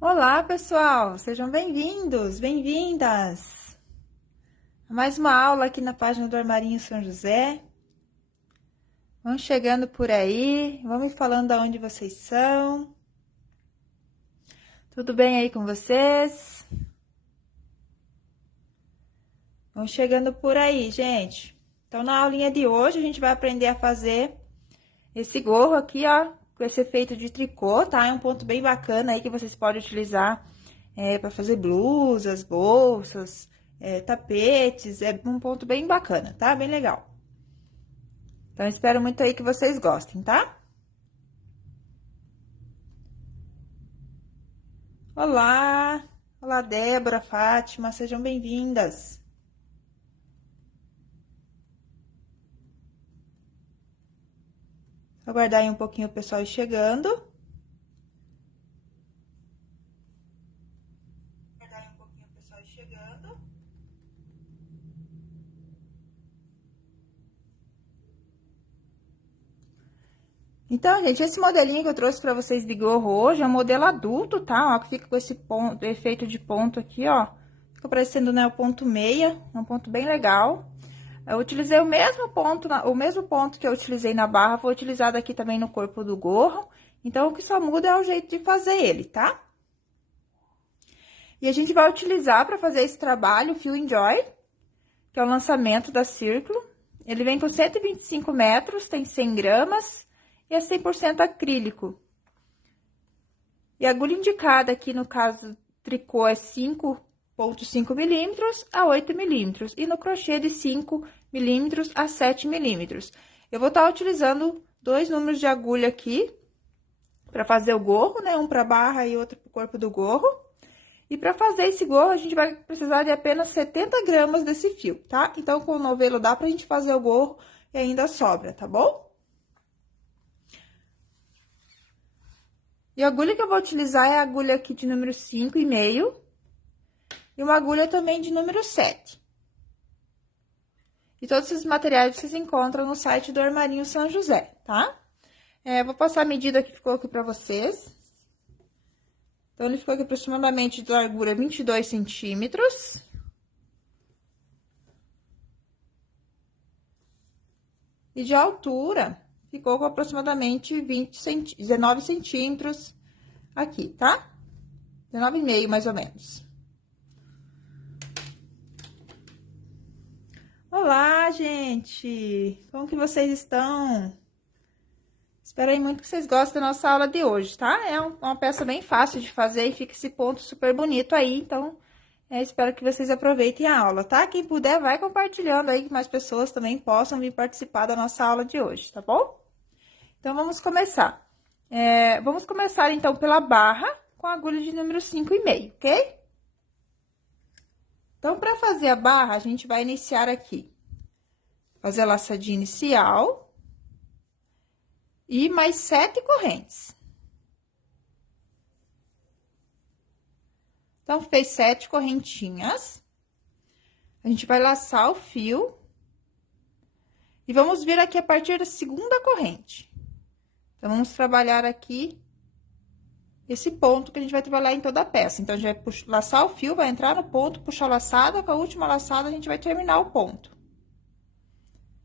Olá, pessoal! Sejam bem-vindos, bem-vindas a mais uma aula aqui na página do Armarinho São José. Vão chegando por aí, vão me falando de onde vocês são. Tudo bem aí com vocês? Vão chegando por aí, gente. Então, na aulinha de hoje, a gente vai aprender a fazer esse gorro aqui, ó, com esse efeito de tricô, tá? É um ponto bem bacana aí que vocês podem utilizar para fazer blusas, bolsas, tapetes. É um ponto bem bacana, tá? Bem legal. Então, espero muito aí que vocês gostem, tá? Olá! Olá, Débora, Fátima, sejam bem-vindas. Aguardar aí um pouquinho o pessoal ir chegando. Então, gente, esse modelinho que eu trouxe pra vocês de gorro hoje é um modelo adulto, tá? Ó, que fica com esse ponto, efeito de ponto aqui, ó. Fica parecendo, né, o ponto meia, é um ponto bem legal. Eu utilizei o mesmo ponto, o mesmo ponto que eu utilizei na barra, vou utilizar aqui também no corpo do gorro. Então, o que só muda é o jeito de fazer ele, tá? E a gente vai utilizar para fazer esse trabalho o fio Enjoy, que é o lançamento da Círculo. Ele vem com 125 metros, tem 100 gramas e é 100% acrílico. E a agulha indicada aqui, no caso, tricô é 5,5 milímetros a 8 milímetros. E no crochê de 5 milímetros a 7 milímetros. Eu vou estar utilizando dois números de agulha aqui para fazer o gorro, né? Um para barra e outro para o corpo do gorro. E para fazer esse gorro, a gente vai precisar de apenas 70 gramas desse fio, tá? Então, com o novelo dá pra gente fazer o gorro e ainda sobra, tá bom? E a agulha que eu vou utilizar é a agulha aqui de número 5,5 e uma agulha também de número 7. E todos esses materiais vocês encontram no site do Armarinho São José, tá? Vou passar a medida que ficou aqui pra vocês. Então, ele ficou aqui aproximadamente de largura 22 centímetros. E de altura, ficou com aproximadamente 19 centímetros aqui, tá? 19,5 mais ou menos. Olá, gente! Como que vocês estão? Espero aí muito que vocês gostem da nossa aula de hoje, tá? É uma peça bem fácil de fazer e fica esse ponto super bonito aí, então espero que vocês aproveitem a aula, tá? Quem puder, vai compartilhando aí que mais pessoas também possam vir participar da nossa aula de hoje, tá bom? Então, vamos começar. Vamos começar, então, pela barra com a agulha de número 5,5, ok? Então, para fazer a barra, a gente vai iniciar aqui. Fazer a laçadinha inicial. E mais 7 correntes. Então, fez 7 correntinhas. A gente vai laçar o fio. E vamos vir aqui a partir da segunda corrente. Então, vamos trabalhar aqui esse ponto que a gente vai trabalhar em toda a peça. Então, a gente vai laçar o fio, vai entrar no ponto, puxar a laçada, com a última laçada a gente vai terminar o ponto.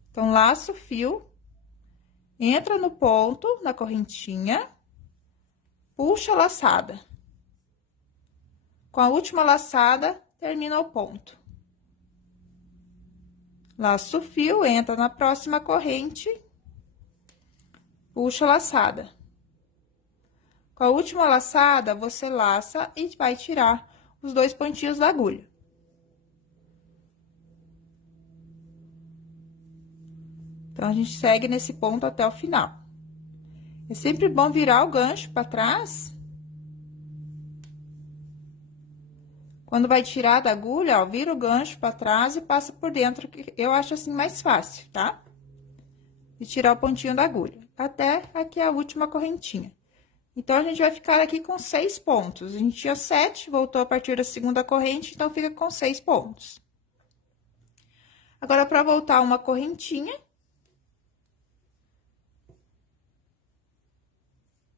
Então, laça o fio, entra no ponto, na correntinha, puxa a laçada. Com a última laçada, termina o ponto. Laça o fio, entra na próxima corrente, puxa a laçada. Com a última laçada, você laça e vai tirar os 2 pontinhos da agulha. Então, a gente segue nesse ponto até o final. É sempre bom virar o gancho para trás. Quando vai tirar da agulha, ó, vira o gancho para trás e passa por dentro, que eu acho assim mais fácil, tá? E tirar o pontinho da agulha, até aqui a última correntinha. Então, a gente vai ficar aqui com 6 pontos. A gente tinha 7, voltou a partir da segunda corrente, então fica com 6 pontos. Agora, para voltar uma correntinha,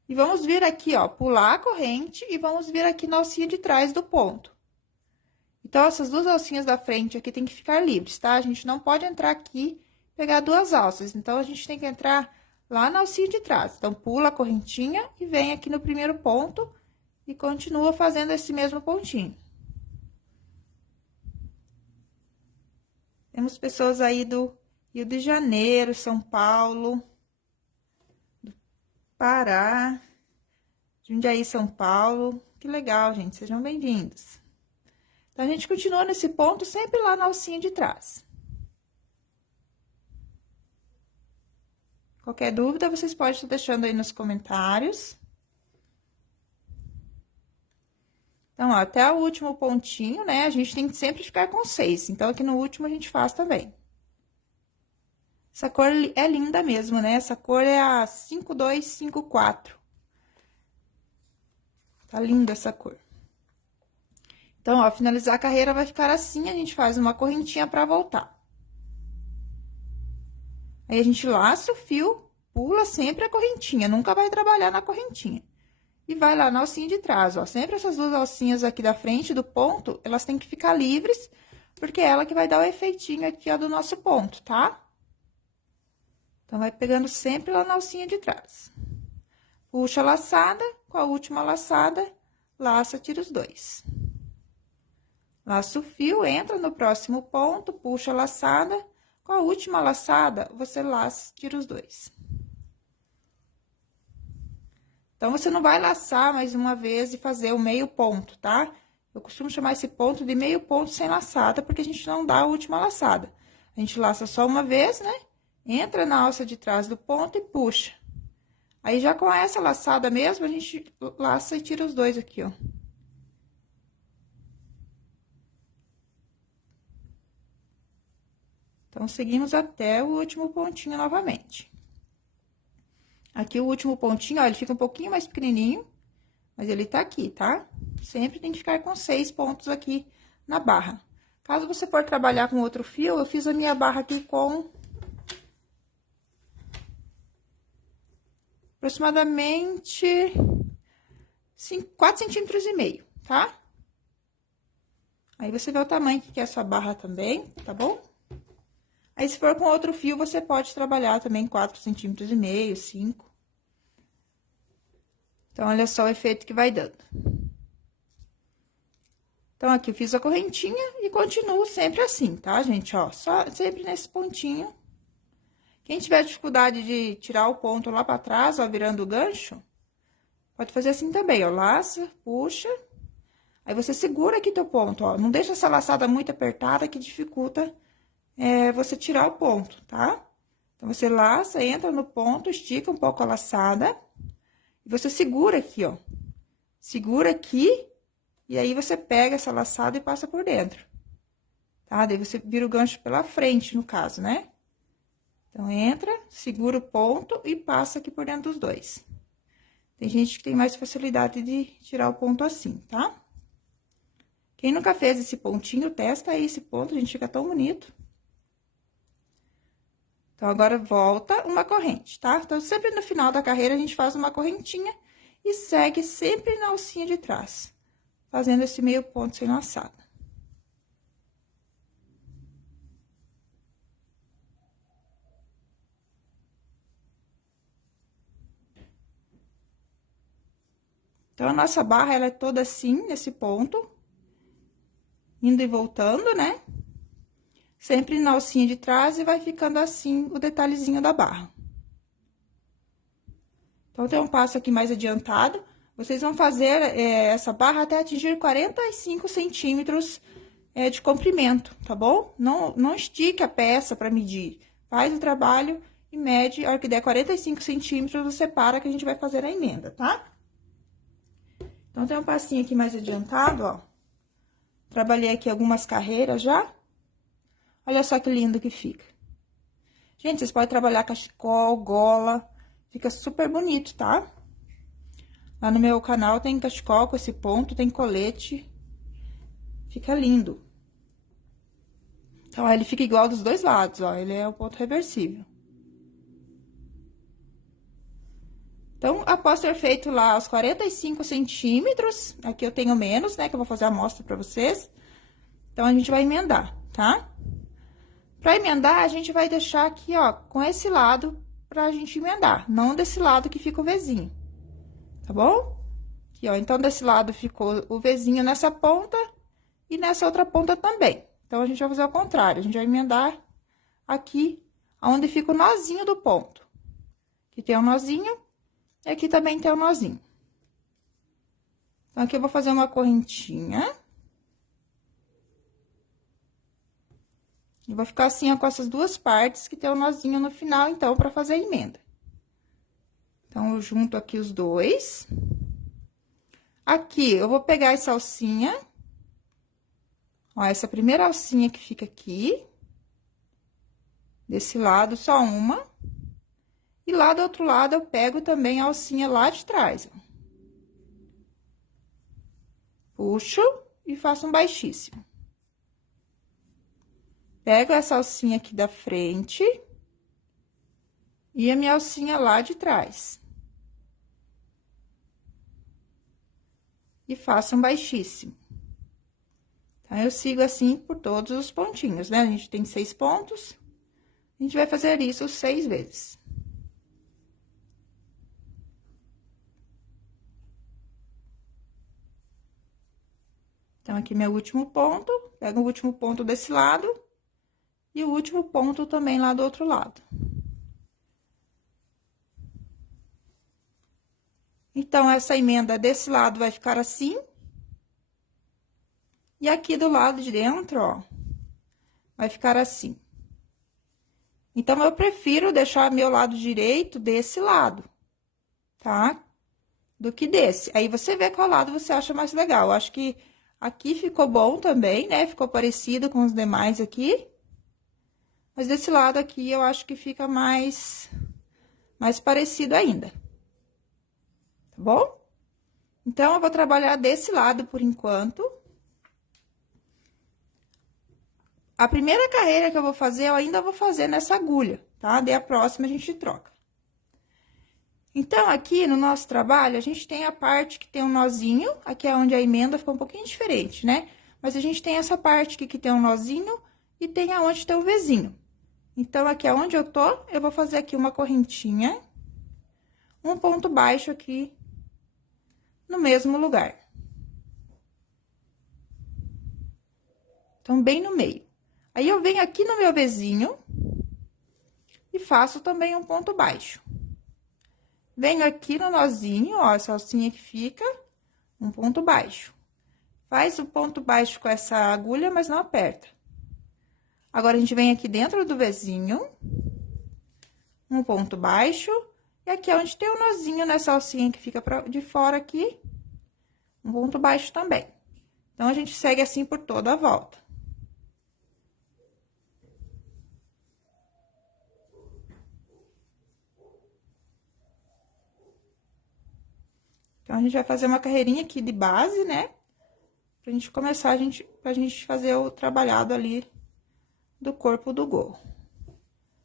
E vamos vir aqui, ó, pular a corrente e vamos vir aqui na alcinha de trás do ponto. Então, essas duas alcinhas da frente aqui tem que ficar livres, tá? A gente não pode entrar aqui e pegar duas alças. Então, a gente tem que entrar lá na alcinha de trás. Então, pula a correntinha e vem aqui no primeiro ponto e continua fazendo esse mesmo pontinho. Temos pessoas aí do Rio de Janeiro, São Paulo, do Pará, Jundiaí, São Paulo. Que legal, gente. Sejam bem-vindos. Então, a gente continua nesse ponto sempre lá na alcinha de trás. Qualquer dúvida, vocês podem estar deixando aí nos comentários. Então, ó, até o último pontinho, né? A gente tem que sempre ficar com 6. Então, aqui no último a gente faz também. Essa cor é linda mesmo, né? Essa cor é a 5254. Tá linda essa cor. Então, ó, finalizar a carreira vai ficar assim, a gente faz uma correntinha pra voltar. Aí, a gente laça o fio, pula sempre a correntinha, nunca vai trabalhar na correntinha. E vai lá na alcinha de trás, ó. Sempre essas duas alcinhas aqui da frente do ponto, elas têm que ficar livres, porque é ela que vai dar o efeitinho aqui, ó, do nosso ponto, tá? Então, vai pegando sempre lá na alcinha de trás. Puxa a laçada, com a última laçada, laça, tira os dois. Laça o fio, entra no próximo ponto, puxa a laçada, com a última laçada, você laça, tira os dois. Então, você não vai laçar mais uma vez e fazer o meio ponto, tá? Eu costumo chamar esse ponto de meio ponto sem laçada, porque a gente não dá a última laçada. A gente laça só uma vez, né? Entra na alça de trás do ponto e puxa. Aí, já com essa laçada mesmo, a gente laça e tira os dois aqui, ó. Então, seguimos até o último pontinho novamente. Aqui, o último pontinho, ó, ele fica um pouquinho mais pequenininho, mas ele tá aqui, tá? Sempre tem que ficar com 6 pontos aqui na barra. Caso você for trabalhar com outro fio, eu fiz a minha barra aqui com aproximadamente 4,5 centímetros, tá? Aí, você vê o tamanho que é a sua barra também, tá bom? Aí, se for com outro fio, você pode trabalhar também 4,5 centímetros, 5. Então, olha só o efeito que vai dando. Então, aqui eu fiz a correntinha e continuo sempre assim, tá, gente? Ó, só sempre nesse pontinho. Quem tiver dificuldade de tirar o ponto lá pra trás, ó, virando o gancho, pode fazer assim também, ó, laça, puxa. Aí, você segura aqui teu ponto, ó, não deixa essa laçada muito apertada que dificulta você tirar o ponto, tá? Então, você laça, entra no ponto, estica um pouco a laçada. E você segura aqui, ó. Segura aqui, e aí você pega essa laçada e passa por dentro. Tá? Daí, você vira o gancho pela frente, no caso, né? Então, entra, segura o ponto e passa aqui por dentro dos dois. Tem gente que tem mais facilidade de tirar o ponto assim, tá? Quem nunca fez esse pontinho, testa aí esse ponto, a gente fica tão bonito. Então, agora, volta uma corrente, tá? Então, sempre no final da carreira, a gente faz uma correntinha e segue sempre na alcinha de trás, fazendo esse meio ponto sem laçada. Então, a nossa barra, ela é toda assim, nesse ponto, indo e voltando, né? Sempre na alcinha de trás e vai ficando assim o detalhezinho da barra. Então, tem um passo aqui mais adiantado. Vocês vão fazer essa barra até atingir 45 centímetros de comprimento, tá bom? Não estique a peça para medir. Faz o trabalho e mede, a hora que der 45 centímetros, você para que a gente vai fazer a emenda, tá? Então, tem um passinho aqui mais adiantado, ó. Trabalhei aqui algumas carreiras já. Olha só que lindo que fica. Gente, vocês podem trabalhar cachecol, gola, fica super bonito, tá? Lá no meu canal tem cachecol com esse ponto, tem colete, fica lindo. Então, ó, ele fica igual dos dois lados, ó, ele é o ponto reversível. Então, após ter feito lá os 45 centímetros, aqui eu tenho menos, né, que eu vou fazer a amostra pra vocês. Então, a gente vai emendar, tá? Pra emendar, a gente vai deixar aqui, ó, com esse lado pra gente emendar, não desse lado que fica o Vzinho, tá bom? Aqui, ó, então, desse lado ficou o Vzinho nessa ponta e nessa outra ponta também. Então, a gente vai fazer ao contrário, a gente vai emendar aqui, onde fica o nozinho do ponto. Aqui tem um nozinho, e aqui também tem um nozinho. Então, aqui eu vou fazer uma correntinha. E vou ficar assim, ó, com essas duas partes que tem um nozinho no final, então, pra fazer a emenda. Então, eu junto aqui os dois. Aqui, eu vou pegar essa alcinha. Ó, essa primeira alcinha que fica aqui. Desse lado, só uma. E lá do outro lado, eu pego também a alcinha lá de trás, ó. Puxo e faço um baixíssimo. Pego essa alcinha aqui da frente. E a minha alcinha lá de trás. E faço um baixíssimo. Então, eu sigo assim por todos os pontinhos, né? A gente tem 6 pontos. A gente vai fazer isso 6 vezes. Então, aqui meu último ponto, pego o último ponto desse lado e o último ponto também lá do outro lado. Então, essa emenda desse lado vai ficar assim. E aqui do lado de dentro, ó, vai ficar assim. Então, eu prefiro deixar meu lado direito desse lado, tá? Do que desse. Aí, você vê qual lado você acha mais legal. Eu acho que aqui ficou bom também, né? Ficou parecido com os demais aqui. Mas desse lado aqui, eu acho que fica mais parecido ainda. Tá bom? Então, eu vou trabalhar desse lado por enquanto. A primeira carreira que eu vou fazer, eu ainda vou fazer nessa agulha, tá? Daí a próxima a gente troca. Então, aqui no nosso trabalho, a gente tem a parte que tem um nozinho, aqui é onde a emenda ficou um pouquinho diferente, né? Mas a gente tem essa parte aqui que tem um nozinho e tem aonde tem o Vzinho. Então, aqui aonde eu tô, eu vou fazer aqui uma correntinha, um ponto baixo aqui no mesmo lugar. Então, bem no meio. Aí, eu venho aqui no meu Vzinho e faço também um ponto baixo. Venho aqui no nozinho, ó, essa alcinha que fica, um ponto baixo. Faz o ponto baixo com essa agulha, mas não aperta. Agora, a gente vem aqui dentro do Vzinho, um ponto baixo, e aqui é onde tem o nozinho nessa alcinha que fica de fora aqui, um ponto baixo também. Então, a gente segue assim por toda a volta. Então, a gente vai fazer uma carreirinha aqui de base, né? Pra gente começar, pra gente fazer o trabalhado ali do corpo do gorro.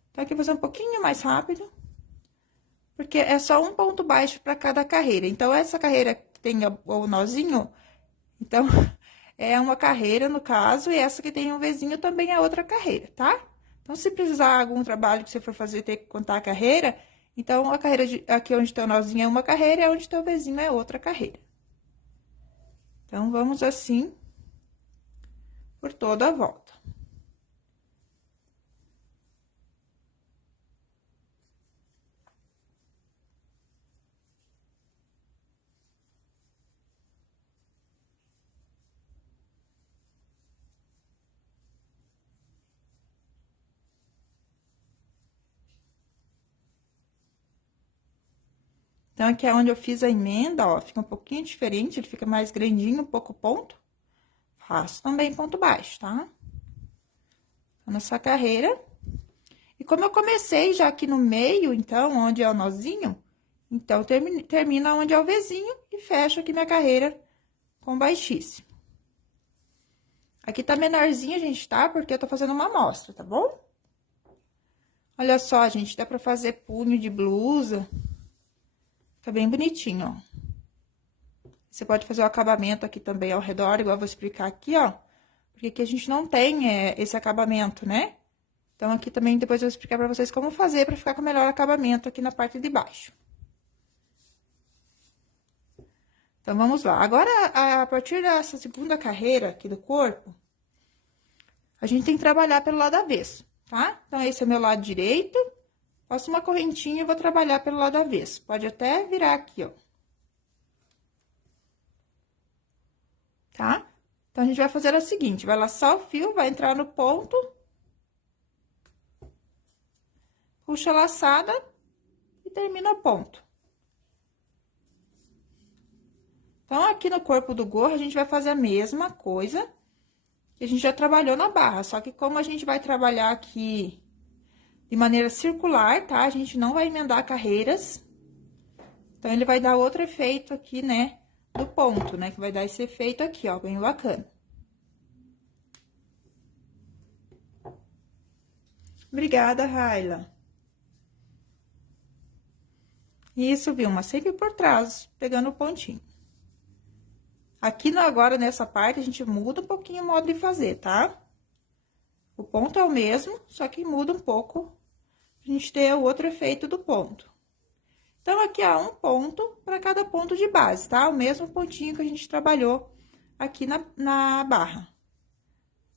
Então, aqui eu vou fazer um pouquinho mais rápido, porque é só um ponto baixo pra cada carreira. Então, essa carreira que tem o nozinho, então, é uma carreira, no caso, e essa que tem um Vzinho também é outra carreira, tá? Então, se precisar algum trabalho que você for fazer, ter que contar a carreira, então, a carreira aqui onde tem o nozinho é uma carreira, e onde tem o Vzinho é outra carreira. Então, vamos assim, por toda a volta. Então, aqui é onde eu fiz a emenda, ó, fica um pouquinho diferente, ele fica mais grandinho, um pouco ponto. Faço também ponto baixo, tá? Nessa carreira. E como eu comecei já aqui no meio, então, onde é o nozinho, então, termina onde é o Vzinho e fecho aqui minha carreira com baixíssimo. Aqui tá menorzinha, gente, tá? Porque eu tô fazendo uma amostra, tá bom? Olha só, gente, dá pra fazer punho de blusa. Fica bem bonitinho, ó. Você pode fazer o acabamento aqui também ao redor, igual eu vou explicar aqui, ó. Porque aqui a gente não tem esse acabamento, né? Então, aqui também depois eu vou explicar pra vocês como fazer pra ficar com o melhor acabamento aqui na parte de baixo. Então, vamos lá. Agora, a partir dessa segunda carreira aqui do corpo, a gente tem que trabalhar pelo lado avesso, tá? Então, esse é o meu lado direito. Faço uma correntinha e vou trabalhar pelo lado avesso. Pode até virar aqui, ó. Tá? Então, a gente vai fazer o seguinte, vai laçar o fio, vai entrar no ponto. Puxa a laçada e termina o ponto. Então, aqui no corpo do gorro, a gente vai fazer a mesma coisa que a gente já trabalhou na barra. Só que como a gente vai trabalhar aqui de maneira circular, tá? A gente não vai emendar carreiras. Então, ele vai dar outro efeito aqui, né? Do ponto, né? Que vai dar esse efeito aqui, ó, bem bacana. Obrigada, Raila. Isso, Vilma, sempre por trás, pegando o pontinho. Aqui agora, nessa parte, a gente muda um pouquinho o modo de fazer, tá? O ponto é o mesmo, só que muda um pouco, pra gente ter o outro efeito do ponto. Então, aqui, ó, um ponto para cada ponto de base, tá? O mesmo pontinho que a gente trabalhou aqui na barra.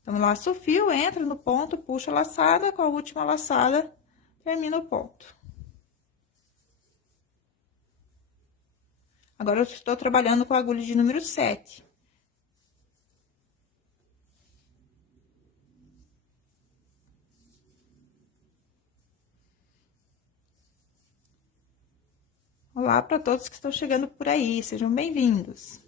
Então, laça o fio, entra no ponto, puxa a laçada, com a última laçada, termina o ponto. Agora, eu estou trabalhando com a agulha de número 7. Olá para todos que estão chegando por aí, sejam bem-vindos.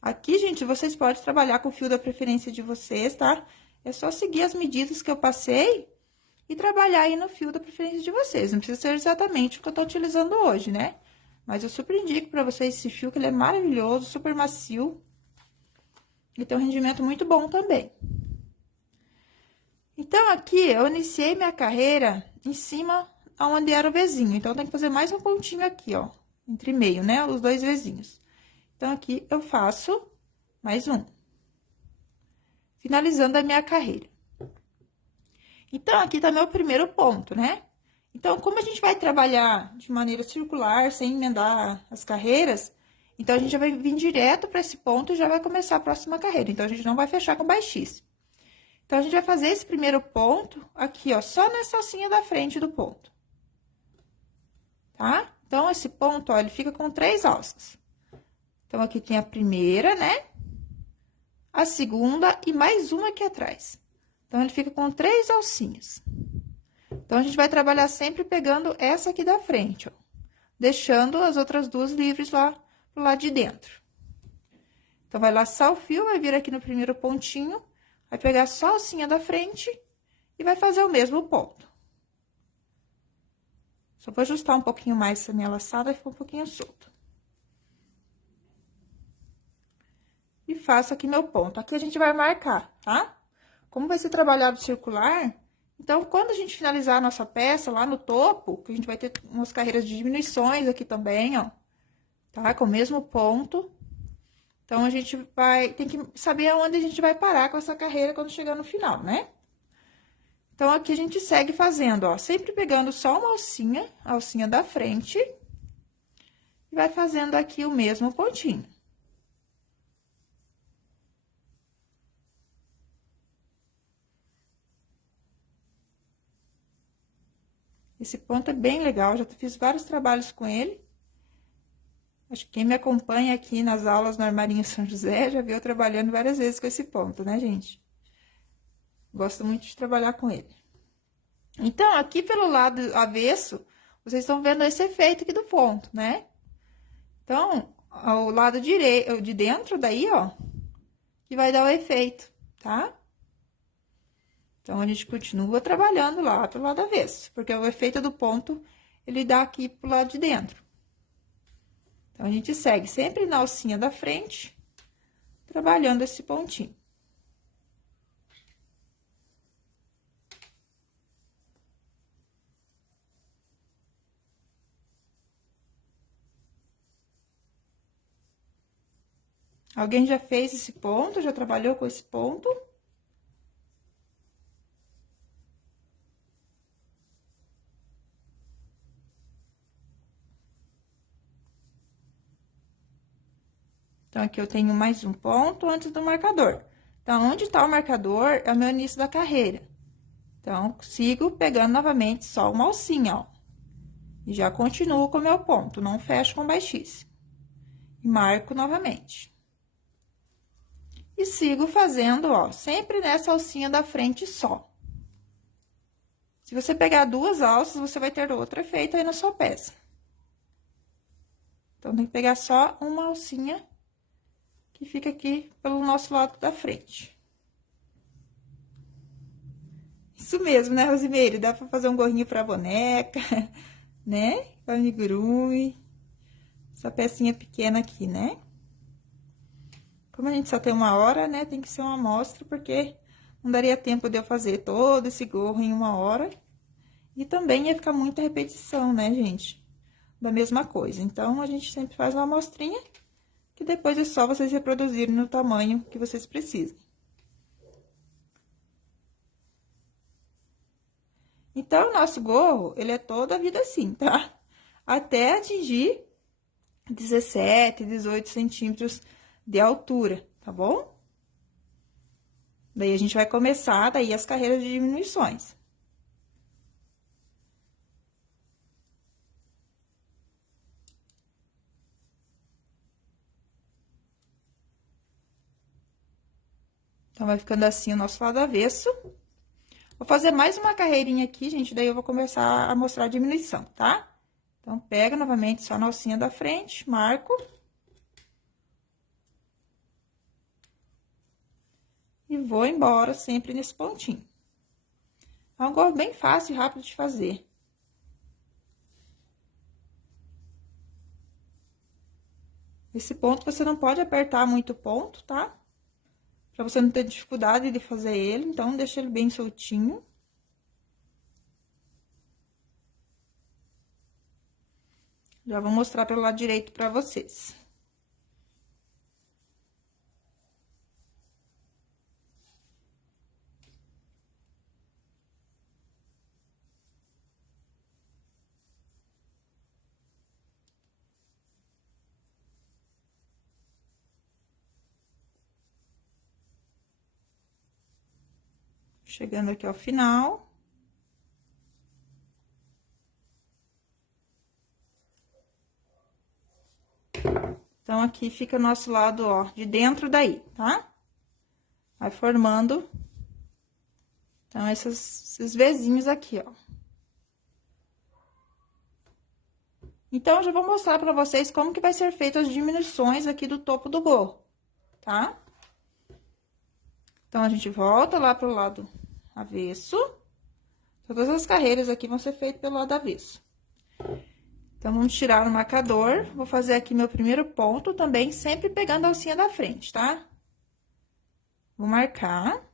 Aqui, gente, vocês podem trabalhar com o fio da preferência de vocês, tá? É só seguir as medidas que eu passei e trabalhar aí no fio da preferência de vocês. Não precisa ser exatamente o que eu tô utilizando hoje, né? Mas eu super indico pra vocês esse fio, que ele é maravilhoso, super macio. E tem um rendimento muito bom também. Então, aqui, eu iniciei minha carreira em cima aonde era o Vzinho. Então, tem que fazer mais um pontinho aqui, ó. Entre meio, né? Os dois Vzinhos. Então, aqui, eu faço mais um. Finalizando a minha carreira. Então, aqui tá meu primeiro ponto, né? Então, como a gente vai trabalhar de maneira circular, sem emendar as carreiras, então, a gente já vai vir direto para esse ponto e já vai começar a próxima carreira. Então, a gente não vai fechar com baixíssimo. Então, a gente vai fazer esse primeiro ponto aqui, ó, só nessa alcinha da frente do ponto. Tá? Então, esse ponto, ó, ele fica com 3 alças. Então, aqui tem a primeira, né? A segunda e mais uma aqui atrás. Então, ele fica com 3 alcinhas. Então, a gente vai trabalhar sempre pegando essa aqui da frente, ó. Deixando as outras duas livres lá pro lado de dentro. Então, vai laçar o fio, vai vir aqui no primeiro pontinho, vai pegar só a alcinha da frente e vai fazer o mesmo ponto. Só vou ajustar um pouquinho mais essa minha laçada, ficou um pouquinho solta. E faço aqui meu ponto. Aqui a gente vai marcar, tá? Como vai ser trabalhado circular, então, quando a gente finalizar a nossa peça lá no topo, que a gente vai ter umas carreiras de diminuições aqui também, ó, tá? Com o mesmo ponto. Então, a gente tem que saber aonde a gente vai parar com essa carreira quando chegar no final, né? Então, aqui a gente segue fazendo, ó, sempre pegando só uma alcinha, a alcinha da frente, e vai fazendo aqui o mesmo pontinho. Esse ponto é bem legal, já fiz vários trabalhos com ele. Acho que quem me acompanha aqui nas aulas no Armarinho São José já viu eu trabalhando várias vezes com esse ponto, né, gente? Gosto muito de trabalhar com ele. Então, aqui pelo lado avesso, vocês estão vendo esse efeito aqui do ponto, né? Então, ao lado direito, de dentro daí, ó, que vai dar o efeito, tá? Então, a gente continua trabalhando lá pro lado avesso, porque o efeito do ponto, ele dá aqui pro lado de dentro. Então, a gente segue sempre na alcinha da frente, trabalhando esse pontinho. Alguém já fez esse ponto? Já trabalhou com esse ponto? Então, aqui eu tenho mais um ponto antes do marcador. Então, onde tá o marcador é o meu início da carreira. Então, sigo pegando novamente só uma alcinha, ó. E já continuo com o meu ponto, não fecho com baixíssimo. E marco novamente. E sigo fazendo, ó, sempre nessa alcinha da frente só. Se você pegar duas alças, você vai ter outro efeito aí na sua peça. Então, tem que pegar só uma alcinha que fica aqui pelo nosso lado da frente. Isso mesmo, né, Rosimeire? Dá pra fazer um gorrinho pra boneca, né? Pra amigurumi. Essa pecinha pequena aqui, né? Como a gente só tem uma hora, né? Tem que ser uma amostra, porque não daria tempo de eu fazer todo esse gorro em uma hora. E também ia ficar muita repetição, né, gente? Da mesma coisa. Então, a gente sempre faz uma amostrinha, que depois é só vocês reproduzirem no tamanho que vocês precisam. Então, o nosso gorro, ele é toda a vida assim, tá? Até atingir 17, 18 centímetros de altura, tá bom? Daí, a gente vai começar daí as carreiras de diminuições. Então, vai ficando assim o nosso lado avesso. Vou fazer mais uma carreirinha aqui, gente, daí eu vou começar a mostrar a diminuição, tá? Então, pega novamente só a alcinha da frente, marco. E vou embora sempre nesse pontinho. É um gorro bem fácil e rápido de fazer. Esse ponto você não pode apertar muito o ponto, tá? Pra você não ter dificuldade de fazer ele, então deixa ele bem soltinho. Já vou mostrar pelo lado direito pra vocês. Chegando aqui ao final. Então, aqui fica o nosso lado, ó, de dentro daí, tá? Vai formando, então, esses vezinhos aqui, ó. Então, eu já vou mostrar pra vocês como que vai ser feito as diminuições aqui do topo do gorro, tá? Então, a gente volta lá pro lado avesso. Todas as carreiras aqui vão ser feitas pelo lado avesso. Então, vamos tirar o marcador. Vou fazer aqui meu primeiro ponto também, sempre pegando a alcinha da frente, tá? Vou marcar.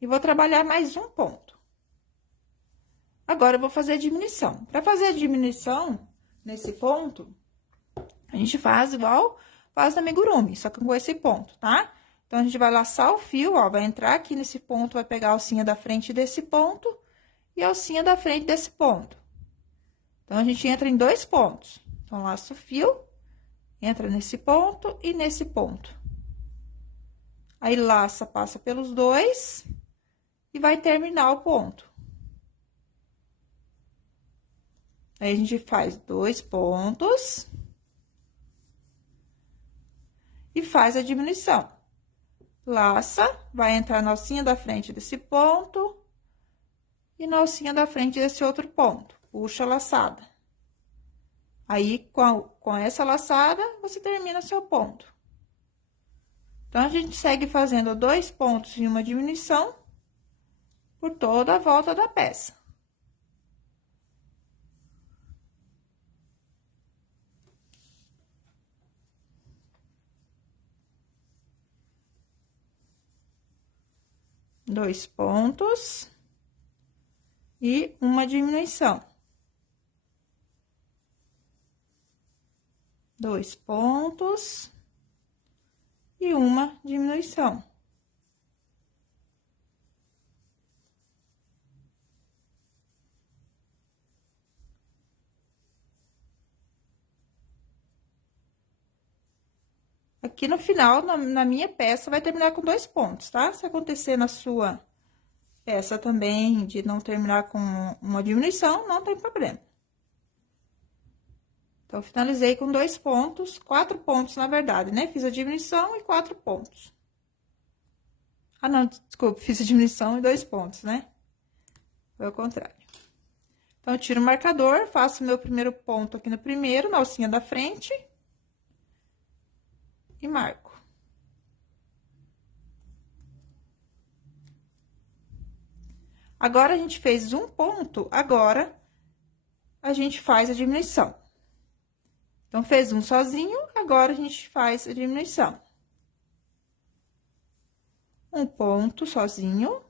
E vou trabalhar mais um ponto. Agora, eu vou fazer a diminuição. Para fazer a diminuição nesse ponto, a gente faz igual faz na amigurumi, só que com esse ponto, tá? Então, a gente vai laçar o fio, ó, vai entrar aqui nesse ponto, vai pegar a alcinha da frente desse ponto e a alcinha da frente desse ponto. Então, a gente entra em dois pontos. Então, laça o fio, entra nesse ponto e nesse ponto. Aí, laça, passa pelos dois e vai terminar o ponto. Aí, a gente faz dois pontos e faz a diminuição. Laça, vai entrar na alcinha da frente desse ponto e na alcinha da frente desse outro ponto. Puxa a laçada. Aí, com essa laçada, você termina seu ponto. Então, a gente segue fazendo dois pontos e uma diminuição por toda a volta da peça. Dois pontos e uma diminuição. 2 pontos e uma diminuição. Aqui no final, na minha peça, vai terminar com 2 pontos, tá? Se acontecer na sua peça também de não terminar com uma diminuição, não tem problema. Então, finalizei com 2 pontos, 4 pontos, na verdade, né? Fiz a diminuição e 4 pontos. Ah, não, desculpa, fiz a diminuição e 2 pontos, né? Foi ao contrário. Então, eu tiro o marcador, faço meu primeiro ponto aqui no primeiro, na alcinha da frente. E marco. Agora, a gente fez um ponto, agora, a gente faz a diminuição. Então, fez um sozinho, agora a gente faz a diminuição. Um ponto sozinho,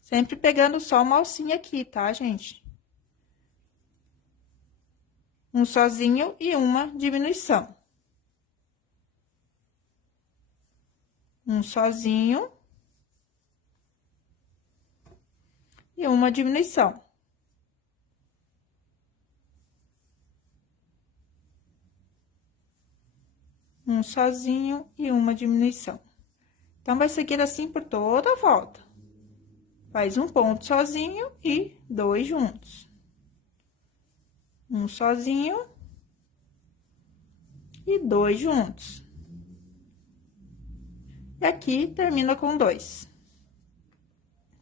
sempre pegando só uma alcinha aqui, tá, gente? Um sozinho e uma diminuição. Um sozinho e uma diminuição. Um sozinho e uma diminuição. Então, vai seguir assim por toda a volta. Faz um ponto sozinho e 2 juntos. Um sozinho e 2 juntos. E aqui termina com 2,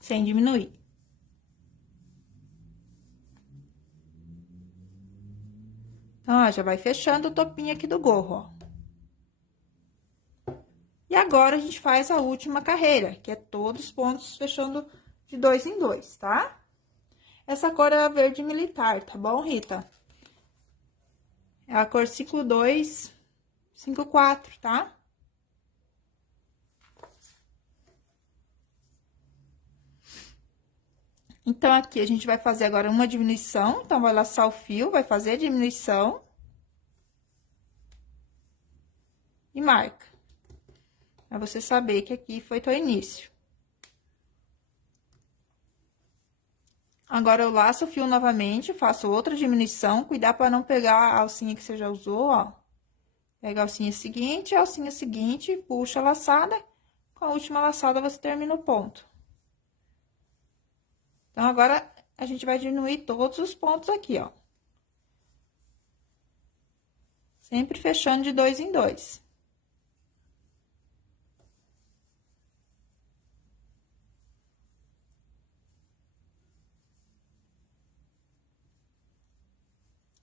sem diminuir. Então, ó, já vai fechando o topinho aqui do gorro, ó. E agora, a gente faz a última carreira, que é todos os pontos fechando de 2 em 2, tá? Essa cor é a verde militar, tá bom, Rita? É a cor 5254, tá? Então, aqui, a gente vai fazer agora uma diminuição. Então, vai laçar o fio, vai fazer a diminuição. E marca. Pra você saber que aqui foi teu início. Agora, eu laço o fio novamente, faço outra diminuição. Cuidar pra não pegar a alcinha que você já usou, ó. Pega a alcinha seguinte, puxa a laçada. Com a última laçada, você termina o ponto. Então, agora, a gente vai diminuir todos os pontos aqui, ó. Sempre fechando de 2 em 2.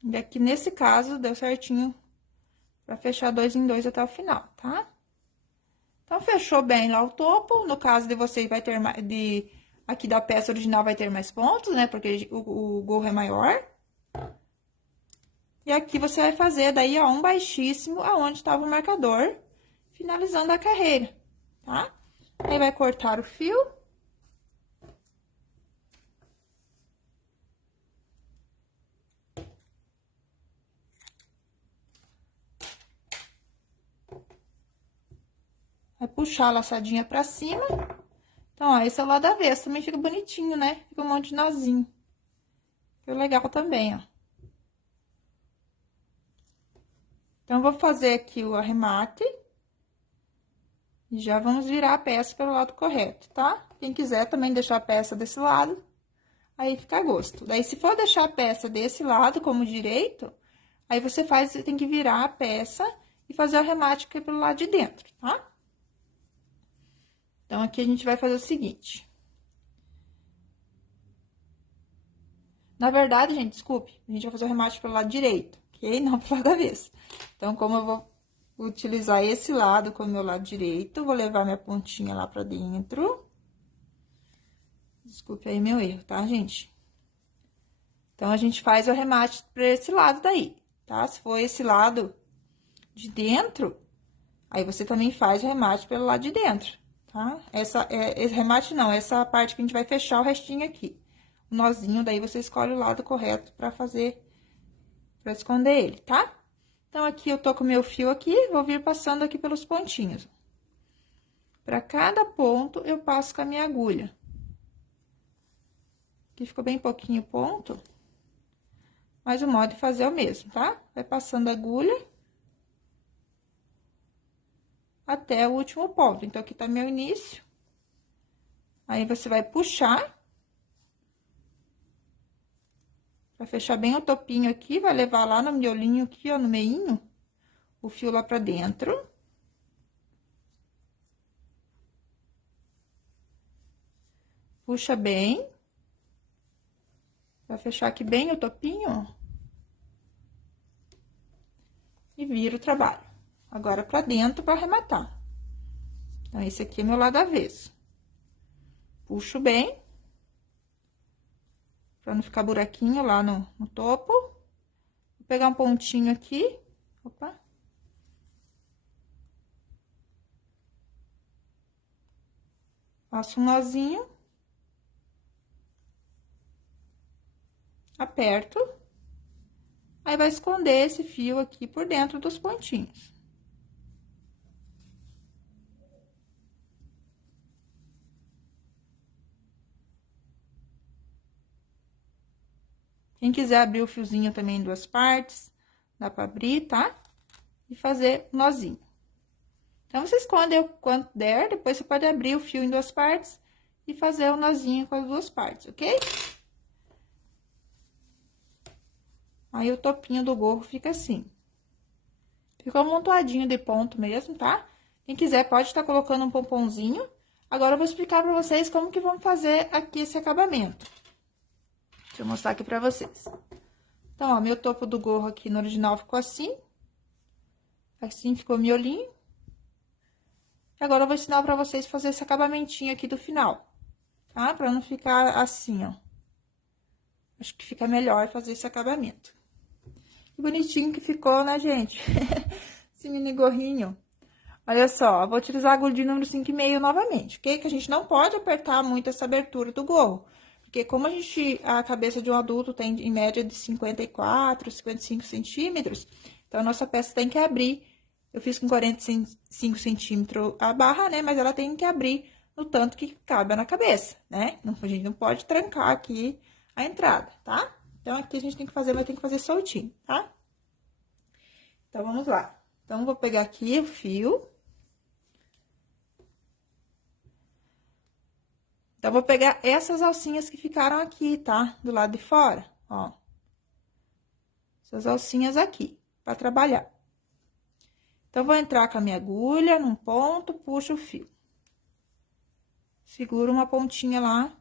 E aqui, nesse caso, deu certinho pra fechar 2 em 2 até o final, tá? Então, fechou bem lá o topo. No caso de vocês, vai ter mais... Aqui da peça original vai ter mais pontos, né? Porque o gorro é maior. E aqui você vai fazer daí, ó, um baixíssimo aonde estava o marcador, finalizando a carreira, tá? Aí, vai cortar o fio. Vai puxar a laçadinha pra cima. Então, ó, esse é o lado avesso, também fica bonitinho, né? Fica um monte de nozinho. Fica legal também, ó. Então, eu vou fazer aqui o arremate. E já vamos virar a peça pelo lado correto, tá? Quem quiser também deixar a peça desse lado, aí fica a gosto. Daí, se for deixar a peça desse lado, como direito, aí você tem que virar a peça e fazer o arremate aqui pelo lado de dentro, tá? Então, aqui a gente vai fazer o seguinte. Na verdade, gente, desculpe, a gente vai fazer o arremate pelo lado direito, ok? Não pelo lado avesso. Então, como eu vou utilizar esse lado como meu lado direito, vou levar minha pontinha lá pra dentro. Desculpe aí meu erro, tá, gente? Então, a gente faz o arremate pra esse lado daí, tá? Se for esse lado de dentro, aí você também faz o arremate pelo lado de dentro, tá? Esse remate não, essa parte que a gente vai fechar o restinho aqui. O nozinho, daí você escolhe o lado correto pra fazer, pra esconder ele, tá? Então, aqui eu tô com o meu fio aqui, vou vir passando aqui pelos pontinhos. Pra cada ponto, eu passo com a minha agulha. Aqui ficou bem pouquinho ponto, mas o modo de fazer é o mesmo, tá? Vai passando a agulha até o último ponto. Então, aqui tá meu início. Aí, você vai puxar. Pra fechar bem o topinho aqui, vai levar lá no miolinho aqui, ó, no meinho, o fio lá pra dentro. Puxa bem. Vai fechar aqui bem o topinho, ó. E vira o trabalho. Agora, pra dentro, pra arrematar. Então, esse aqui é meu lado avesso. Puxo bem. Pra não ficar buraquinho lá no topo. Vou pegar um pontinho aqui. Opa. Faço um nozinho. Aperto. Aí, vai esconder esse fio aqui por dentro dos pontinhos. Quem quiser abrir o fiozinho também em duas partes, dá pra abrir, tá? E fazer nozinho. Então, você esconde o quanto der, depois você pode abrir o fio em duas partes e fazer o nozinho com as duas partes, ok? Aí, o topinho do gorro fica assim. Ficou amontoadinho de ponto mesmo, tá? Quem quiser pode estar colocando um pomponzinho. Agora, eu vou explicar pra vocês como que vamos fazer aqui esse acabamento. Deixa eu mostrar aqui pra vocês. Então, ó, meu topo do gorro aqui no original ficou assim. Assim ficou miolinho. Agora, eu vou ensinar pra vocês fazer esse acabamentinho aqui do final, tá? Pra não ficar assim, ó. Acho que fica melhor fazer esse acabamento. Que bonitinho que ficou, né, gente? Esse mini gorrinho. Olha só, eu vou utilizar a agulha de número 5,5 novamente, ok? Que a gente não pode apertar muito essa abertura do gorro. Porque como a cabeça de um adulto tem em média de 54, 55 centímetros, então a nossa peça tem que abrir. Eu fiz com 45 centímetros a barra, né? Mas ela tem que abrir no tanto que cabe na cabeça, né? A gente não pode trancar aqui a entrada, tá? Então, aqui a gente tem que fazer, vai ter que fazer soltinho, tá? Então, vamos lá. Então, vou pegar aqui o fio. Então, vou pegar essas alcinhas que ficaram aqui, tá? Do lado de fora, ó. Essas alcinhas aqui, pra trabalhar. Então, vou entrar com a minha agulha num ponto, puxo o fio. Seguro uma pontinha lá,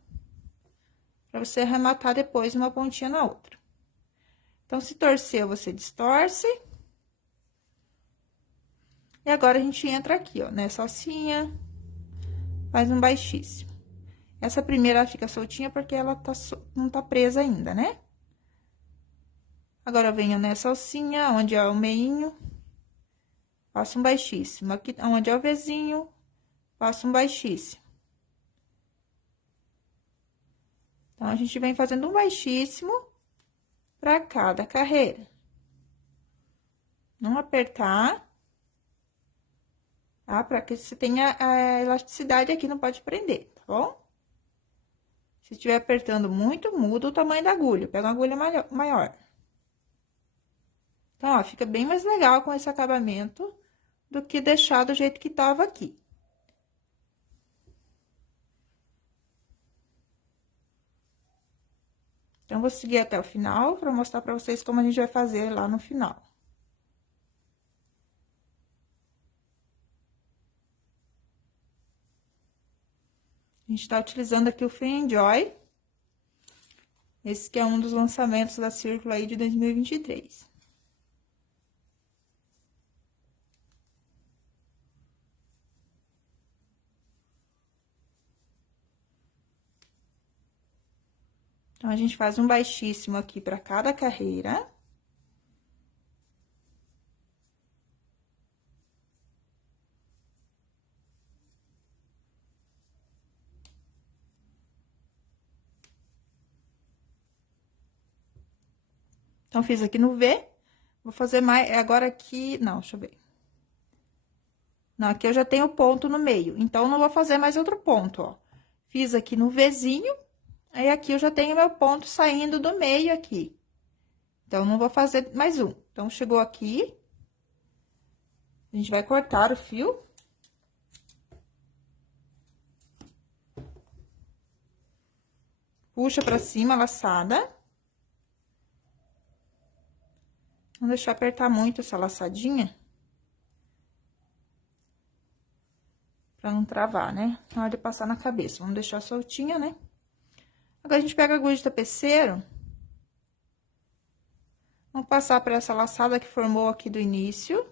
pra você arrematar depois uma pontinha na outra. Então, se torceu, você distorce. E agora, a gente entra aqui, ó, nessa alcinha, faz um baixíssimo. Essa primeira fica soltinha porque ela não tá presa ainda, né? Agora, eu venho nessa alcinha, onde é o meinho, faço um baixíssimo. Aqui, onde é o vezinho, faço um baixíssimo. Então, a gente vem fazendo um baixíssimo pra cada carreira. Não apertar, tá? Pra que você tenha a elasticidade aqui, não pode prender, tá bom? Se estiver apertando muito, muda o tamanho da agulha, pega uma agulha maior. Então, ó, fica bem mais legal com esse acabamento do que deixar do jeito que tava aqui. Então, vou seguir até o final pra mostrar pra vocês como a gente vai fazer lá no final. A gente tá utilizando aqui o Free Enjoy. Esse que é um dos lançamentos da Círculo aí de 2023. Então, a gente faz um baixíssimo aqui pra cada carreira. Então, fiz aqui no V, Vou fazer mais, agora aqui, não, deixa eu ver. Não, aqui eu já tenho ponto no meio, então, não vou fazer mais outro ponto, ó. Fiz aqui no Vzinho, aí aqui eu já tenho meu ponto saindo do meio aqui. Então, não vou fazer mais um. Então, chegou aqui, a gente vai cortar o fio. Puxa pra cima a laçada. Não deixar apertar muito essa laçadinha. Pra não travar, né? Na hora de passar na cabeça. Vamos deixar soltinha, né? Agora, a gente pega a agulha de tapeceiro. Vamos passar por essa laçada que formou aqui do início.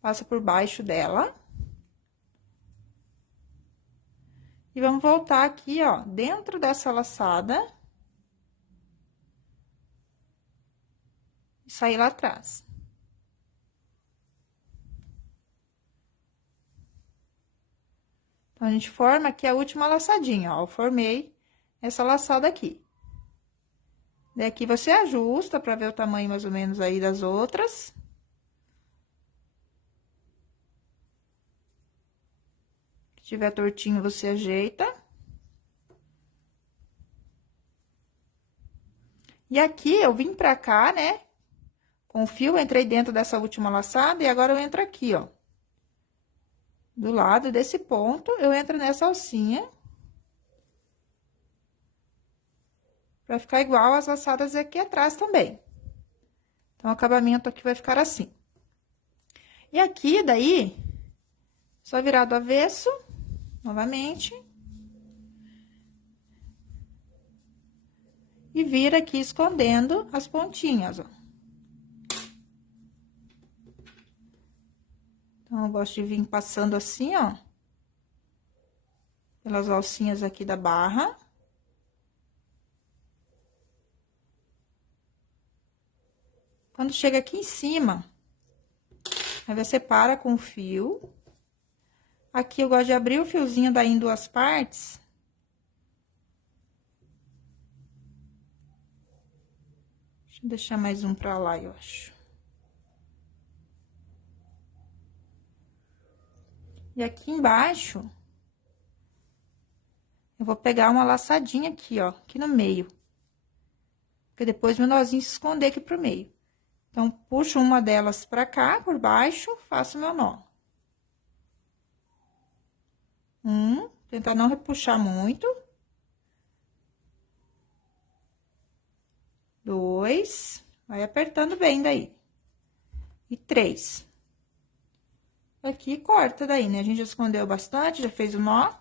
Passa por baixo dela. E vamos voltar aqui, ó, dentro dessa laçada. E sair lá atrás. Então, a gente forma aqui a última laçadinha, ó. Eu formei essa laçada aqui. Daqui você ajusta pra ver o tamanho mais ou menos aí das outras. Se tiver tortinho, você ajeita. E aqui, eu vim pra cá, né? Com o fio, entrei dentro dessa última laçada e agora eu entro aqui, ó. Do lado desse ponto, eu entro nessa alcinha. Pra ficar igual as laçadas aqui atrás também. Então, o acabamento aqui vai ficar assim. E aqui, daí, só virar do avesso, novamente. E vira aqui escondendo as pontinhas, ó. Então, eu gosto de vir passando assim, ó. Pelas alcinhas aqui da barra. Quando chega aqui em cima, aí você para com o fio. Aqui eu gosto de abrir o fiozinho daí em duas partes. Deixa eu deixar mais um pra lá, eu acho. E aqui embaixo, eu vou pegar uma laçadinha aqui, ó, aqui no meio. Porque depois meu nozinho se esconder aqui pro meio. Então, puxo uma delas pra cá, por baixo, faço meu nó. Tentar não repuxar muito. 2, vai apertando bem daí. E 3. Aqui, corta daí, né? A gente já escondeu bastante, já fez o nó.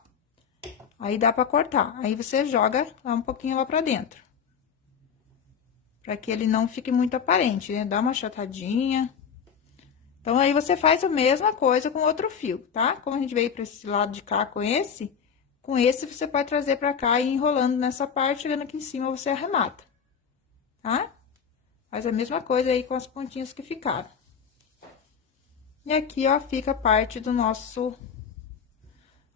Aí, dá pra cortar. Aí, você joga lá um pouquinho lá pra dentro. Pra que ele não fique muito aparente, né? Dá uma achatadinha. Então, aí, você faz a mesma coisa com outro fio, tá? Como a gente veio pra esse lado de cá com esse você pode trazer pra cá e ir enrolando nessa parte, chegando aqui em cima, você arremata, tá? Faz a mesma coisa aí com as pontinhas que ficaram. E aqui, ó, fica a parte do nosso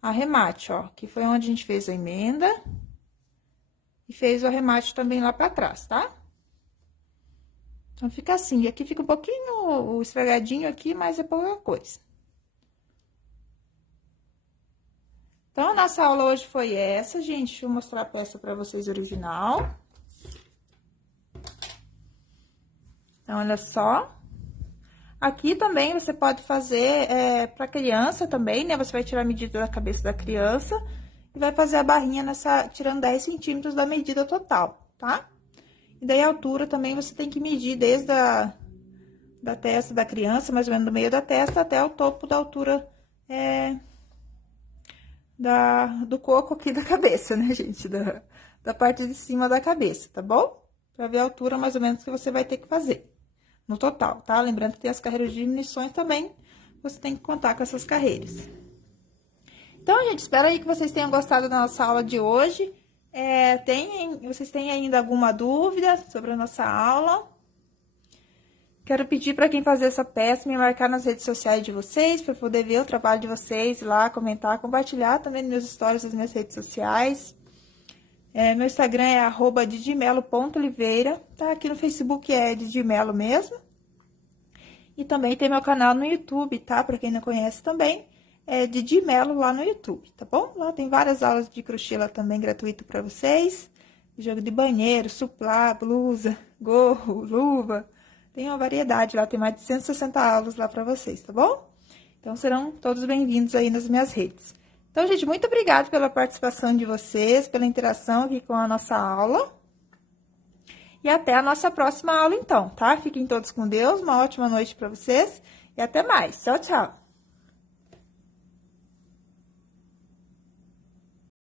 arremate, ó, que foi onde a gente fez a emenda. E fez o arremate também lá pra trás, tá? Então, fica assim. E aqui fica um pouquinho esfregadinho aqui, mas é pouca coisa. Então, a nossa aula hoje foi essa, gente. Deixa eu mostrar a peça pra vocês original. Então, olha só. Aqui também você pode fazer pra criança também, né? Você vai tirar a medida da cabeça da criança e vai fazer a barrinha tirando 10 centímetros da medida total, tá? E daí, a altura também você tem que medir desde da testa da criança, mais ou menos do meio da testa, até o topo da altura do coco aqui da cabeça, né, gente? Da parte de cima da cabeça, tá bom? Pra ver a altura mais ou menos que você vai ter que fazer no total, tá? Lembrando que tem as carreiras de diminuições também, você tem que contar com essas carreiras. Então, gente, espero aí que vocês tenham gostado da nossa aula de hoje. Vocês têm ainda alguma dúvida sobre a nossa aula? Quero pedir para quem fazer essa peça me marcar nas redes sociais de vocês, para poder ver o trabalho de vocês lá, comentar, compartilhar também nos meus stories das minhas redes sociais. Meu Instagram é @didimelo.oliveira, tá? Aqui no Facebook é Didimelo mesmo. E também tem meu canal no YouTube, tá? Pra quem não conhece também, é Didimelo lá no YouTube, tá bom? Lá tem várias aulas de crochê lá também, gratuito pra vocês. Jogo de banheiro, suplá, blusa, gorro, luva. Tem uma variedade lá, tem mais de 160 aulas lá pra vocês, tá bom? Então, serão todos bem-vindos aí nas minhas redes. Então, gente, muito obrigada pela participação de vocês, pela interação aqui com a nossa aula. E até a nossa próxima aula, então, tá? Fiquem todos com Deus, uma ótima noite para vocês e até mais. Tchau, tchau!